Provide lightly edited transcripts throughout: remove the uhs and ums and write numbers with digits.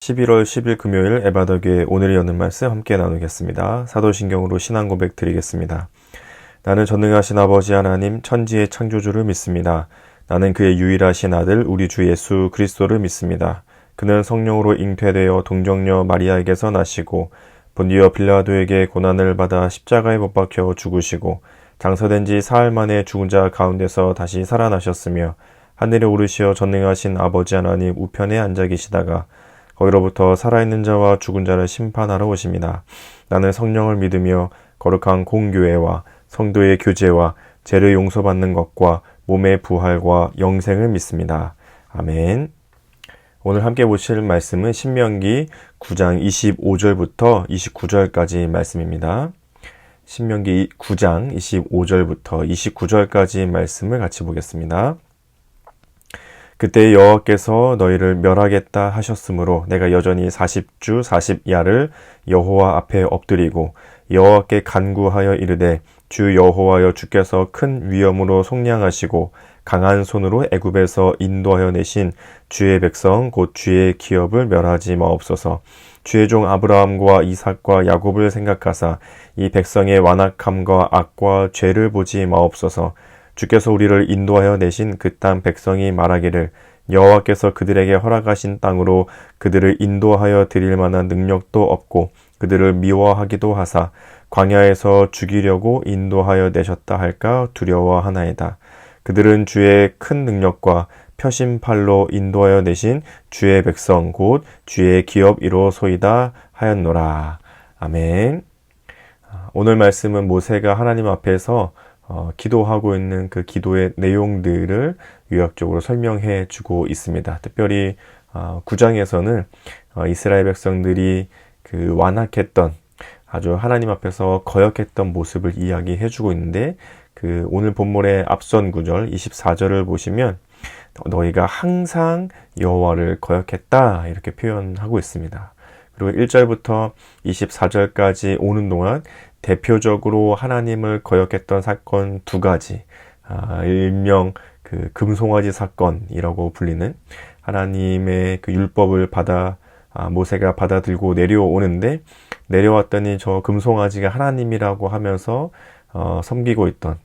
11월 10일 금요일 에바더교회 오늘이 여는 말씀 함께 나누겠습니다. 사도신경으로 신앙 고백 드리겠습니다. 나는 전능하신 아버지 하나님 천지의 창조주를 믿습니다. 나는 그의 유일하신 아들 우리 주 예수 그리스도를 믿습니다. 그는 성령으로 잉태되어 동정녀 마리아에게서 나시고 본디오 빌라도에게 고난을 받아 십자가에 못 박혀 죽으시고 장사된 지 사흘 만에 죽은 자 가운데서 다시 살아나셨으며 하늘에 오르시어 전능하신 아버지 하나님 우편에 앉아 계시다가 거기로부터 살아있는 자와 죽은 자를 심판하러 오십니다. 나는 성령을 믿으며 거룩한 공교회와 성도의 교제와 죄를 용서받는 것과 몸의 부활과 영생을 믿습니다. 아멘. 오늘 함께 보실 말씀은 신명기 9장 25절부터 29절까지 말씀입니다. 신명기 9장 25절부터 29절까지 말씀을 같이 보겠습니다. 그때 여호와께서 너희를 멸하겠다 하셨으므로 내가 여전히 40주 40야를 여호와 앞에 엎드리고 여호와께 간구하여 이르되 주 여호와여 주께서 큰 위엄으로 속량하시고 강한 손으로 애굽에서 인도하여 내신 주의 백성 곧 주의 기업을 멸하지 마옵소서. 주의 종 아브라함과 이삭과 야곱을 생각하사 이 백성의 완악함과 악과 죄를 보지 마옵소서. 주께서 우리를 인도하여 내신 그 땅 백성이 말하기를 여호와께서 그들에게 허락하신 땅으로 그들을 인도하여 드릴 만한 능력도 없고 그들을 미워하기도 하사 광야에서 죽이려고 인도하여 내셨다 할까 두려워하나이다. 그들은 주의 큰 능력과 표심팔로 인도하여 내신 주의 백성 곧 주의 기업이로소이다 하였노라. 아멘. 오늘 말씀은 모세가 하나님 앞에서 기도하고 있는 그 기도의 내용들을 요약적으로 설명해 주고 있습니다. 특별히 9장에서는 이스라엘 백성들이 그 완악했던 아주 하나님 앞에서 거역했던 모습을 이야기해 주고 있는데 그 오늘 본문의 앞선 구절 24절을 보시면 너희가 항상 여호와를 거역했다 이렇게 표현하고 있습니다. 그리고 1절부터 24절까지 오는 동안 대표적으로 하나님을 거역했던 사건 두 가지, 일명 그 금송아지 사건이라고 불리는 하나님의 그 율법을 모세가 받아들고 내려오는데 내려왔더니 저 금송아지가 하나님이라고 하면서 섬기고 있던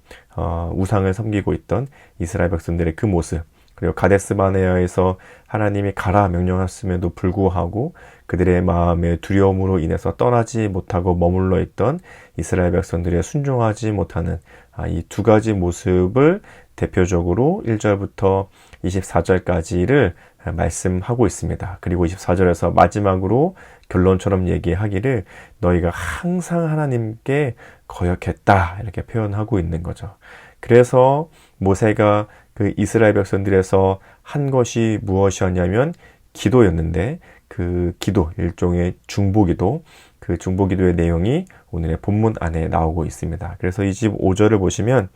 우상을 섬기고 있던 이스라엘 백성들의 그 모습, 그리고 가데스 바네아에서 하나님이 가라 명령하셨음에도 불구하고 그들의 마음의 두려움으로 인해서 떠나지 못하고 머물러 있던 이스라엘 백성들의 순종하지 못하는 이 두 가지 모습을 대표적으로 1절부터 24절까지를 말씀하고 있습니다. 그리고 24절에서 마지막으로 결론처럼 얘기하기를 너희가 항상 하나님께 거역했다 이렇게 표현하고 있는 거죠. 그래서 모세가 그 이스라엘 백성들에서 한 것이 무엇이었냐면 기도였는데 그 기도, 일종의 중보기도, 그 중보기도의 내용이 오늘의 본문 안에 나오고 있습니다. 그래서 25절을 보시면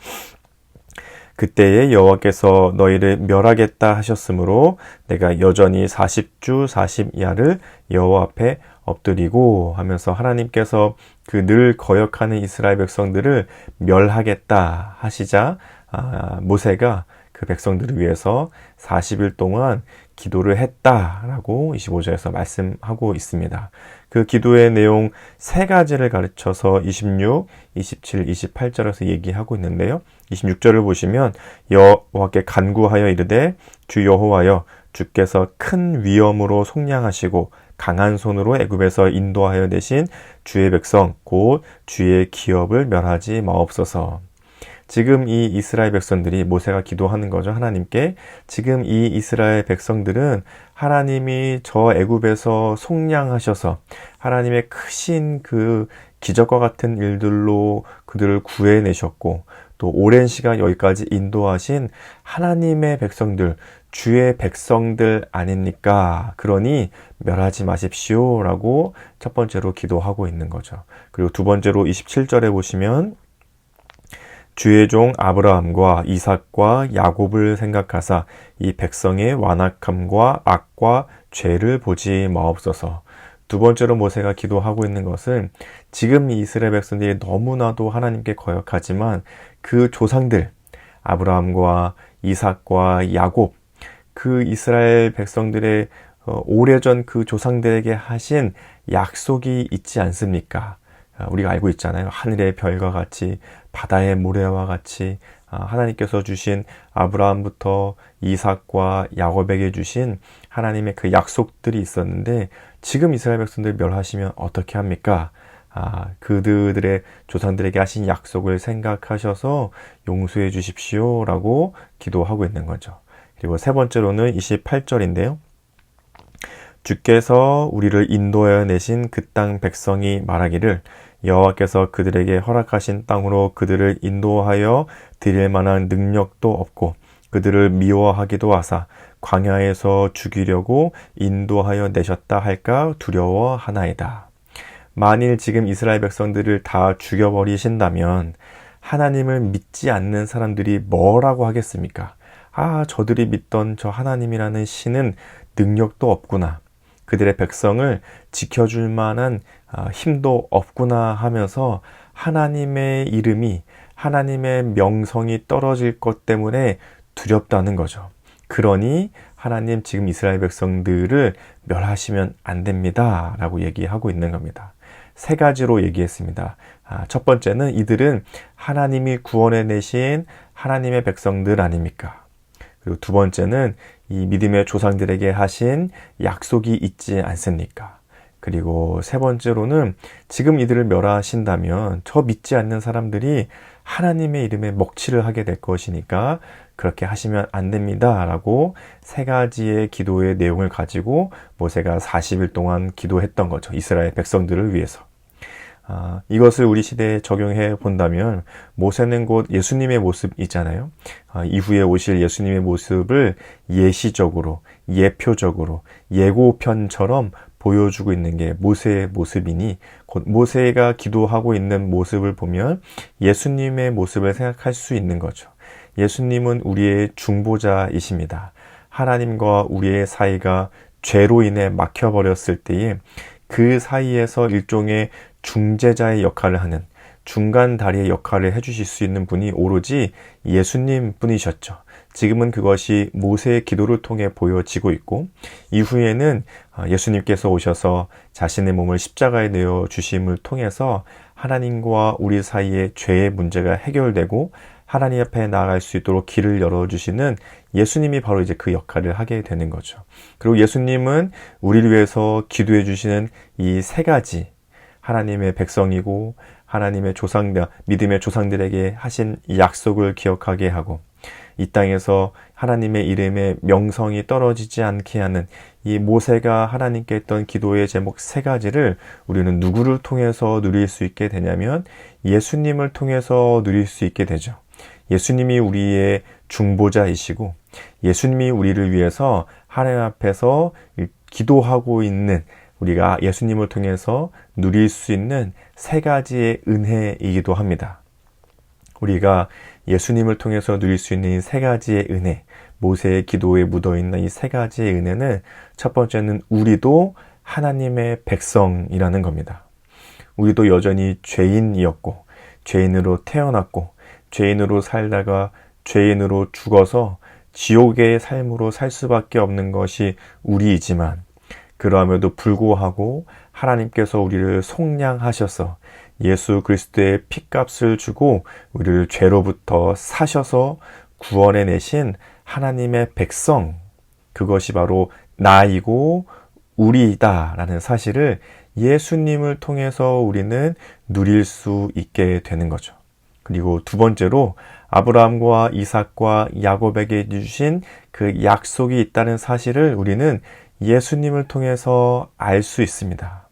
그때에 여호와께서 너희를 멸하겠다 하셨으므로 내가 여전히 40주 40야를 여호와 앞에 엎드리고 하면서 하나님께서 그 늘 거역하는 이스라엘 백성들을 멸하겠다 하시자 모세가 그 백성들을 위해서 40일 동안 기도를 했다라고 25절에서 말씀하고 있습니다. 그 기도의 내용 세 가지를 가르쳐서 26, 27, 28절에서 얘기하고 있는데요. 26절을 보시면 여호와께 간구하여 이르되 주 여호와여 주께서 큰 위엄으로 속량하시고 강한 손으로 애굽에서 인도하여 내신 주의 백성 곧 주의 기업을 멸하지 마옵소서. 지금 이 이스라엘 백성들이 모세가 기도하는 거죠. 하나님께 지금 이 이스라엘 백성들은 하나님이 저 애굽에서 속량하셔서 하나님의 크신 그 기적과 같은 일들로 그들을 구해내셨고 또 오랜 시간 여기까지 인도하신 하나님의 백성들, 주의 백성들 아닙니까? 그러니 멸하지 마십시오 라고 첫 번째로 기도하고 있는 거죠. 그리고 두 번째로 27절에 보시면 주의 종 아브라함과 이삭과 야곱을 생각하사 이 백성의 완악함과 악과 죄를 보지 마옵소서. 두 번째로 모세가 기도하고 있는 것은 지금 이 이스라엘 백성들이 너무나도 하나님께 거역하지만 그 조상들 아브라함과 이삭과 야곱 그 이스라엘 백성들의 오래전 그 조상들에게 하신 약속이 있지 않습니까? 우리가 알고 있잖아요. 하늘의 별과 같이 바다의 모래와 같이 하나님께서 주신 아브라함부터 이삭과 야곱에게 주신 하나님의 그 약속들이 있었는데 지금 이스라엘 백성들 멸하시면 어떻게 합니까? 그들의 조상들에게 하신 약속을 생각하셔서 용서해 주십시오 라고 기도하고 있는 거죠. 그리고 세 번째로는 28절인데요. 주께서 우리를 인도하여 내신 그 땅 백성이 말하기를 여호와께서 그들에게 허락하신 땅으로 그들을 인도하여 드릴 만한 능력도 없고 그들을 미워하기도 하사 광야에서 죽이려고 인도하여 내셨다 할까 두려워하나이다. 만일 지금 이스라엘 백성들을 다 죽여버리신다면 하나님을 믿지 않는 사람들이 뭐라고 하겠습니까? 저들이 믿던 저 하나님이라는 신은 능력도 없구나. 그들의 백성을 지켜줄 만한 힘도 없구나 하면서 하나님의 이름이, 하나님의 명성이 떨어질 것 때문에 두렵다는 거죠. 그러니 하나님 지금 이스라엘 백성들을 멸하시면 안 됩니다 라고 얘기하고 있는 겁니다. 세 가지로 얘기했습니다. 첫 번째는 이들은 하나님이 구원해 내신 하나님의 백성들 아닙니까? 그리고 두 번째는 이 믿음의 조상들에게 하신 약속이 있지 않습니까? 그리고 세 번째로는 지금 이들을 멸하신다면 저 믿지 않는 사람들이 하나님의 이름에 먹칠을 하게 될 것이니까 그렇게 하시면 안 됩니다 라고 세 가지의 기도의 내용을 가지고 모세가 40일 동안 기도했던 거죠. 이스라엘 백성들을 위해서. 이것을 우리 시대에 적용해 본다면 모세는 곧 예수님의 모습이잖아요. 이후에 오실 예수님의 모습을 예시적으로, 예표적으로, 예고편처럼 보여주고 있는 게 모세의 모습이니 곧 모세가 기도하고 있는 모습을 보면 예수님의 모습을 생각할 수 있는 거죠. 예수님은 우리의 중보자이십니다. 하나님과 우리의 사이가 죄로 인해 막혀버렸을 때에 그 사이에서 일종의 중재자의 역할을 하는 중간 다리의 역할을 해주실 수 있는 분이 오로지 예수님 뿐이셨죠. 지금은 그것이 모세의 기도를 통해 보여지고 있고 이후에는 예수님께서 오셔서 자신의 몸을 십자가에 내어 주심을 통해서 하나님과 우리 사이의 죄의 문제가 해결되고 하나님 앞에 나아갈 수 있도록 길을 열어주시는 예수님이 바로 이제 그 역할을 하게 되는 거죠. 그리고 예수님은 우리를 위해서 기도해 주시는 이 세 가지 하나님의 백성이고 하나님의 조상들, 믿음의 조상들에게 하신 약속을 기억하게 하고 이 땅에서 하나님의 이름에 명성이 떨어지지 않게 하는 이 모세가 하나님께 했던 기도의 제목 세 가지를 우리는 누구를 통해서 누릴 수 있게 되냐면 예수님을 통해서 누릴 수 있게 되죠. 예수님이 우리의 중보자이시고 예수님이 우리를 위해서 하나님 앞에서 기도하고 있는 우리가 예수님을 통해서 누릴 수 있는 세 가지의 은혜이기도 합니다. 우리가 예수님을 통해서 누릴 수 있는 이 세 가지의 은혜, 모세의 기도에 묻어있는 이 세 가지의 은혜는 첫 번째는 우리도 하나님의 백성이라는 겁니다. 우리도 여전히 죄인이었고 죄인으로 태어났고 죄인으로 살다가 죄인으로 죽어서 지옥의 삶으로 살 수밖에 없는 것이 우리이지만 그럼에도 불구하고 하나님께서 우리를 속량하셔서 예수 그리스도의 핏값을 주고 우리를 죄로부터 사셔서 구원해 내신 하나님의 백성, 그것이 바로 나이고 우리이다라는 사실을 예수님을 통해서 우리는 누릴 수 있게 되는 거죠. 그리고 두 번째로 아브라함과 이삭과 야곱에게 주신 그 약속이 있다는 사실을 우리는 예수님을 통해서 알 수 있습니다.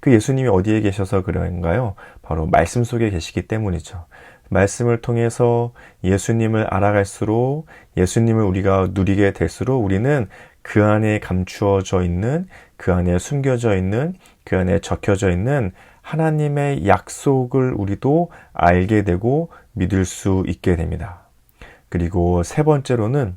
그 예수님이 어디에 계셔서 그런가요? 바로 말씀 속에 계시기 때문이죠. 말씀을 통해서 예수님을 알아갈수록 예수님을 우리가 누리게 될수록 우리는 그 안에 감추어져 있는, 그 안에 숨겨져 있는, 그 안에 적혀져 있는 하나님의 약속을 우리도 알게 되고 믿을 수 있게 됩니다. 그리고 세 번째로는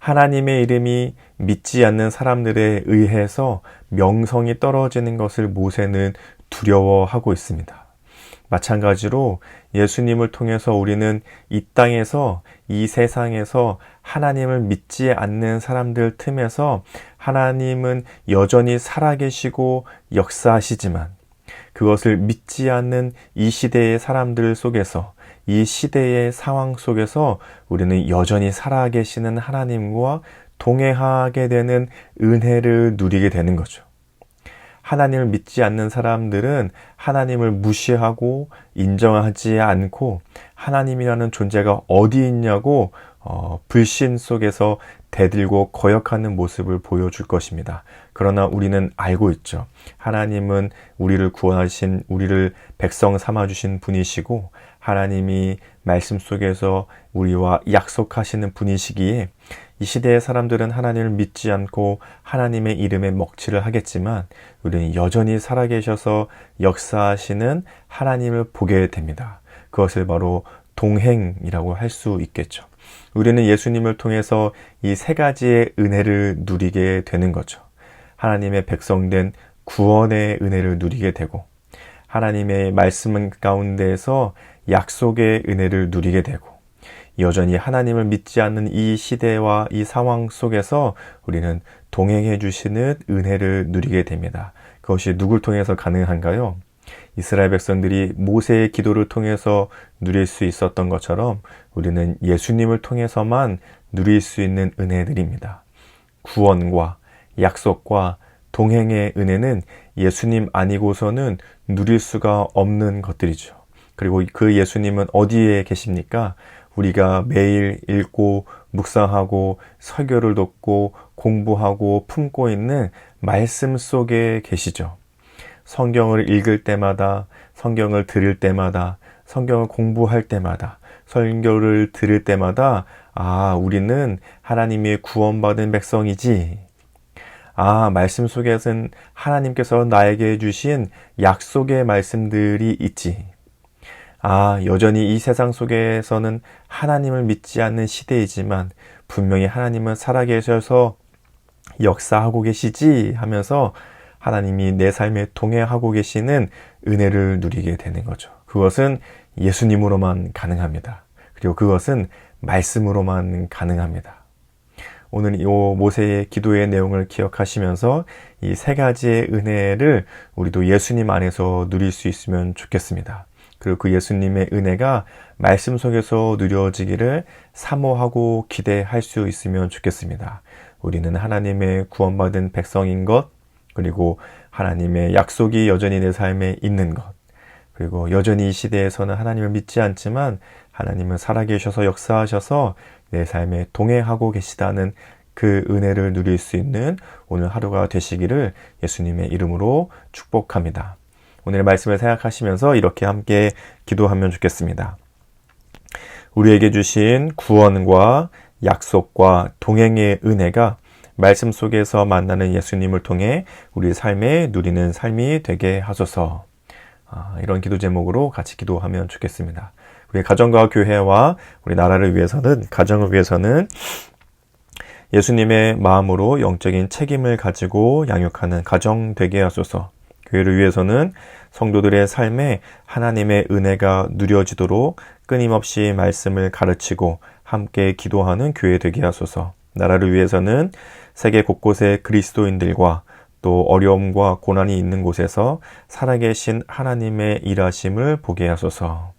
하나님의 이름이 믿지 않는 사람들에 의해서 명성이 떨어지는 것을 모세는 두려워하고 있습니다. 마찬가지로 예수님을 통해서 우리는 이 땅에서, 이 세상에서 하나님을 믿지 않는 사람들 틈에서 하나님은 여전히 살아계시고 역사하시지만, 그것을 믿지 않는 이 시대의 사람들 속에서, 이 시대의 상황 속에서 우리는 여전히 살아계시는 하나님과 동행하게 되는 은혜를 누리게 되는 거죠. 하나님을 믿지 않는 사람들은 하나님을 무시하고 인정하지 않고 하나님이라는 존재가 어디 있냐고 불신 속에서 대들고 거역하는 모습을 보여줄 것입니다. 그러나 우리는 알고 있죠. 하나님은 우리를 구원하신, 우리를 백성 삼아주신 분이시고 하나님이 말씀 속에서 우리와 약속하시는 분이시기에 이 시대의 사람들은 하나님을 믿지 않고 하나님의 이름에 먹칠을 하겠지만 우리는 여전히 살아계셔서 역사하시는 하나님을 보게 됩니다. 그것을 바로 동행이라고 할 수 있겠죠. 우리는 예수님을 통해서 이 세 가지의 은혜를 누리게 되는 거죠. 하나님의 백성된 구원의 은혜를 누리게 되고, 하나님의 말씀 가운데에서 약속의 은혜를 누리게 되고, 여전히 하나님을 믿지 않는 이 시대와 이 상황 속에서 우리는 동행해 주시는 은혜를 누리게 됩니다. 그것이 누굴 통해서 가능한가요? 이스라엘 백성들이 모세의 기도를 통해서 누릴 수 있었던 것처럼 우리는 예수님을 통해서만 누릴 수 있는 은혜들입니다. 구원과 약속과 동행의 은혜는 예수님 아니고서는 누릴 수가 없는 것들이죠. 그리고 그 예수님은 어디에 계십니까? 우리가 매일 읽고 묵상하고 설교를 듣고 공부하고 품고 있는 말씀 속에 계시죠. 성경을 읽을 때마다, 성경을 들을 때마다, 성경을 공부할 때마다, 설교를 들을 때마다 우리는 하나님의 구원받은 백성이지. 말씀 속에서는 하나님께서 나에게 주신 약속의 말씀들이 있지. 여전히 이 세상 속에서는 하나님을 믿지 않는 시대이지만 분명히 하나님은 살아계셔서 역사하고 계시지 하면서 하나님이 내 삶에 동행하고 계시는 은혜를 누리게 되는 거죠. 그것은 예수님으로만 가능합니다. 그리고 그것은 말씀으로만 가능합니다. 오늘 이 모세의 기도의 내용을 기억하시면서 이 세 가지의 은혜를 우리도 예수님 안에서 누릴 수 있으면 좋겠습니다. 그리고 그 예수님의 은혜가 말씀 속에서 누려지기를 사모하고 기대할 수 있으면 좋겠습니다. 우리는 하나님의 구원받은 백성인 것, 그리고 하나님의 약속이 여전히 내 삶에 있는 것, 그리고 여전히 이 시대에서는 하나님을 믿지 않지만 하나님은 살아계셔서 역사하셔서 내 삶에 동행하고 계시다는 그 은혜를 누릴 수 있는 오늘 하루가 되시기를 예수님의 이름으로 축복합니다. 오늘의 말씀을 생각하시면서 이렇게 함께 기도하면 좋겠습니다. 우리에게 주신 구원과 약속과 동행의 은혜가 말씀 속에서 만나는 예수님을 통해 우리 삶에 누리는 삶이 되게 하소서. 이런 기도 제목으로 같이 기도하면 좋겠습니다. 우리 가정과 교회와 우리 나라를 위해서는, 가정을 위해서는 예수님의 마음으로 영적인 책임을 가지고 양육하는 가정 되게 하소서. 교회를 위해서는 성도들의 삶에 하나님의 은혜가 누려지도록 끊임없이 말씀을 가르치고 함께 기도하는 교회 되게 하소서. 나라를 위해서는 세계 곳곳의 그리스도인들과 또 어려움과 고난이 있는 곳에서 살아계신 하나님의 일하심을 보게 하소서.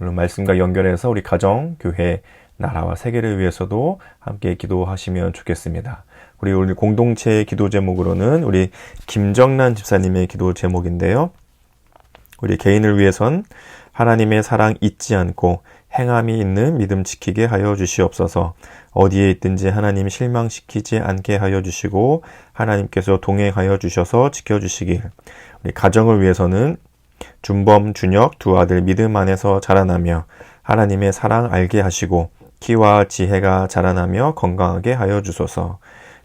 오늘 말씀과 연결해서 우리 가정, 교회, 나라와 세계를 위해서도 함께 기도하시면 좋겠습니다. 우리 오늘 공동체 기도 제목으로는 우리 김정란 집사님의 기도 제목인데요. 우리 개인을 위해선 하나님의 사랑 잊지 않고 행함이 있는 믿음 지키게 하여 주시옵소서. 어디에 있든지 하나님 실망시키지 않게 하여 주시고 하나님께서 동행하여 주셔서 지켜주시길. 우리 가정을 위해서는 준범, 준혁 두 아들 믿음 안에서 자라나며 하나님의 사랑 알게 하시고 키와 지혜가 자라나며 건강하게 하여 주소서.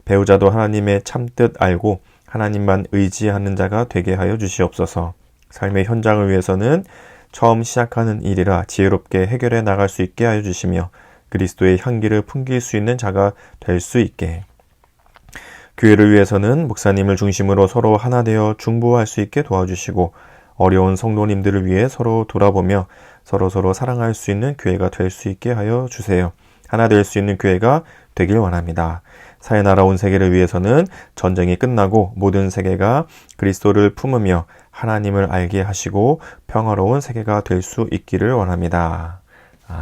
배우자도 하나님의 참뜻 알고 하나님만 의지하는 자가 되게 하여 주시옵소서. 삶의 현장을 위해서는 처음 시작하는 일이라 지혜롭게 해결해 나갈 수 있게 하여 주시며 그리스도의 향기를 풍길 수 있는 자가 될 수 있게. 교회를 위해서는 목사님을 중심으로 서로 하나 되어 중보할 수 있게 도와주시고 어려운 성도님들을 위해 서로 돌아보며 서로 사랑할 수 있는 교회가 될 수 있게 하여 주세요. 하나 될 수 있는 교회가 되길 원합니다. 사해 나라 온 세계를 위해서는 전쟁이 끝나고 모든 세계가 그리스도를 품으며 하나님을 알게 하시고 평화로운 세계가 될 수 있기를 원합니다.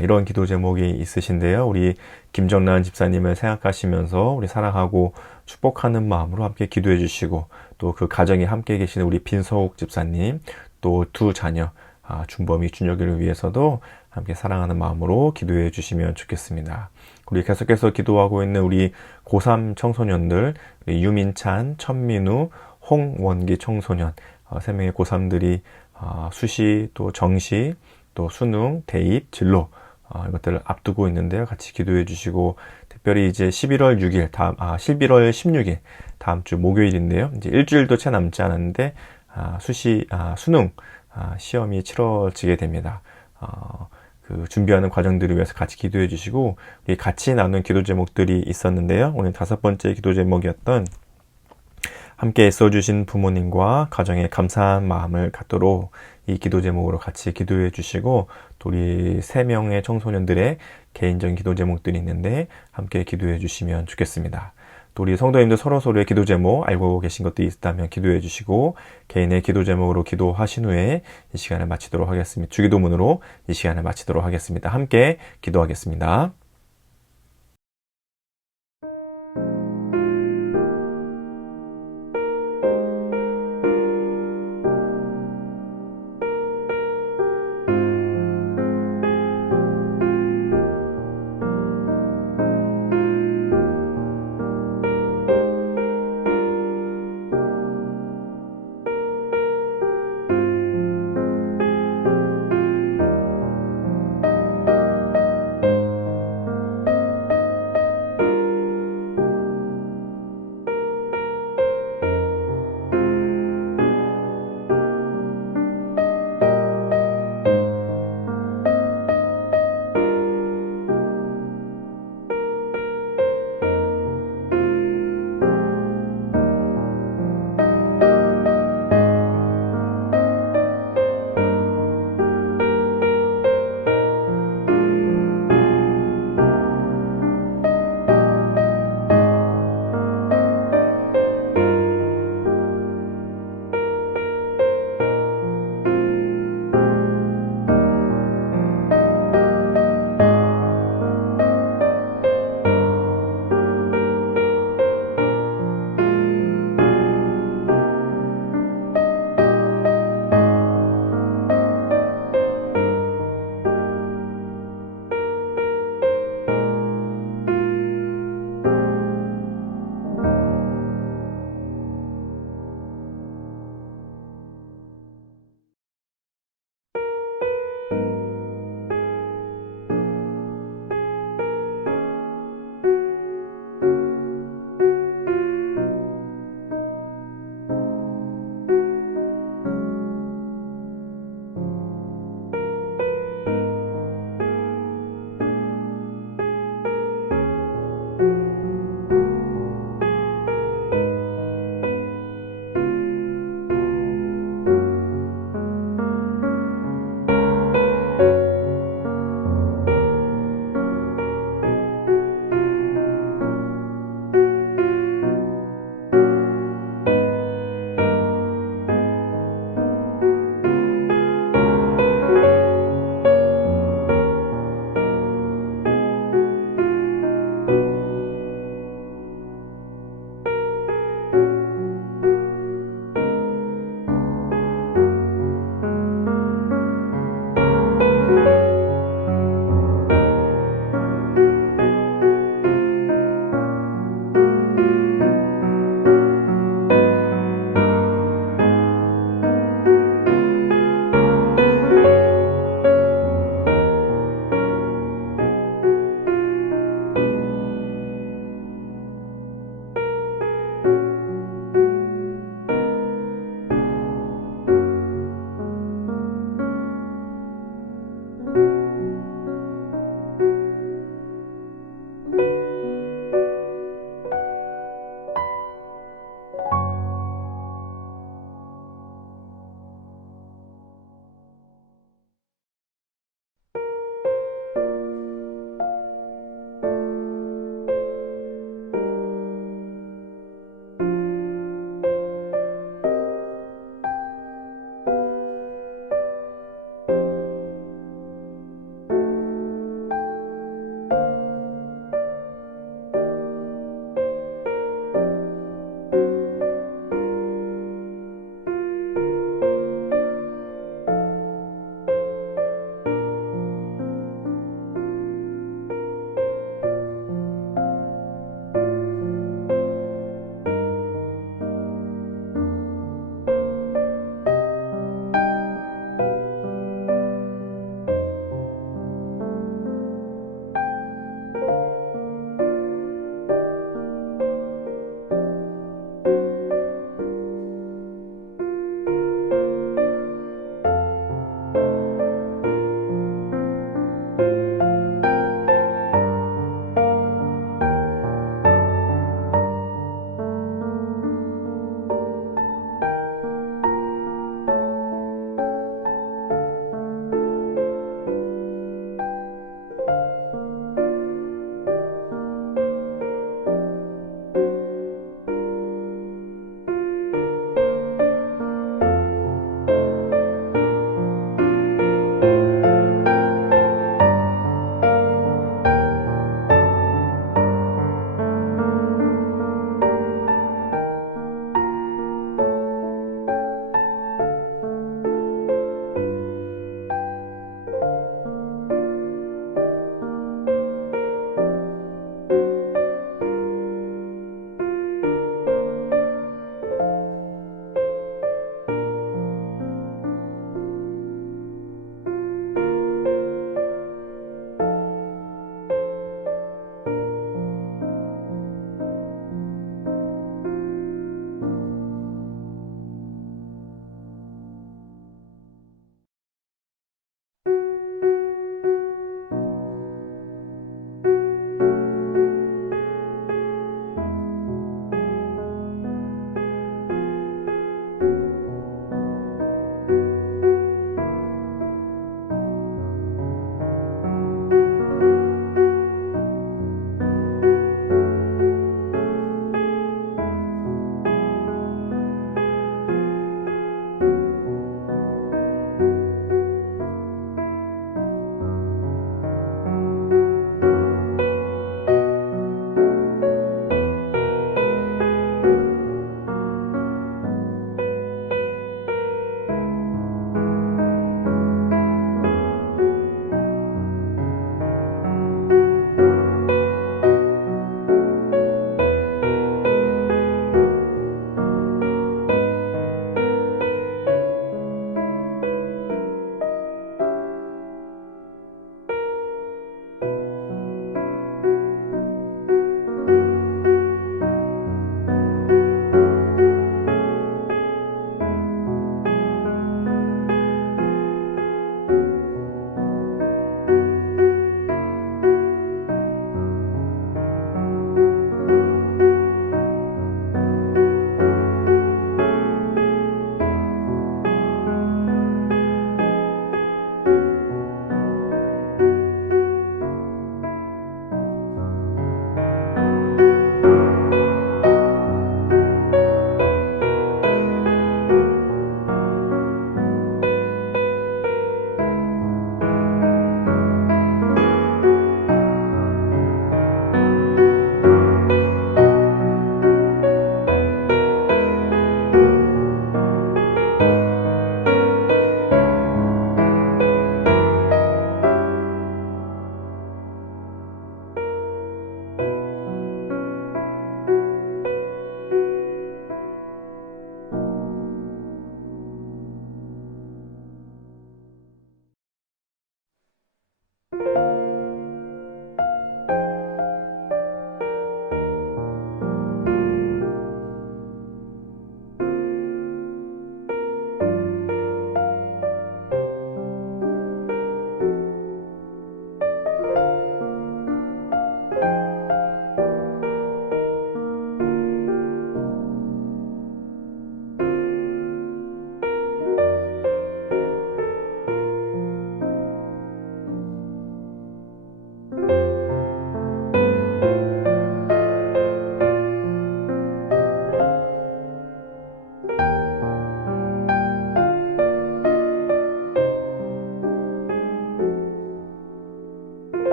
이런 기도 제목이 있으신데요. 우리 김정란 집사님을 생각하시면서 우리 사랑하고 축복하는 마음으로 함께 기도해 주시고, 또 그 가정에 함께 계시는 우리 빈서옥 집사님, 또 두 자녀 준범이 준혁이를 위해서도 함께 사랑하는 마음으로 기도해 주시면 좋겠습니다. 우리 계속해서 기도하고 있는 우리 고3 청소년들, 유민찬, 천민우, 홍원기 청소년, 3명의 고3들이 수시, 또 정시, 또 수능, 대입, 진로 이것들을 앞두고 있는데요. 같이 기도해 주시고, 특별히 이제 11월 6일, 11월 16일, 다음 주 목요일인데요. 이제 일주일도 채 남지 않았는데, 수능, 시험이 치러지게 됩니다. 그 준비하는 과정들을 위해서 같이 기도해 주시고, 우리 같이 나눈 기도 제목들이 있었는데요. 오늘 5번째 기도 제목이었던 함께 애써주신 부모님과 가정에 감사한 마음을 갖도록 이 기도 제목으로 같이 기도해 주시고, 또 우리 3명의 청소년들의 개인적인 기도 제목들이 있는데 함께 기도해 주시면 좋겠습니다. 또 우리 성도님들 서로의 기도 제목 알고 계신 것도 있다면 기도해 주시고, 개인의 기도 제목으로 기도하신 후에 이 시간을 마치도록 하겠습니다. 주기도문으로 이 시간을 마치도록 하겠습니다. 함께 기도하겠습니다.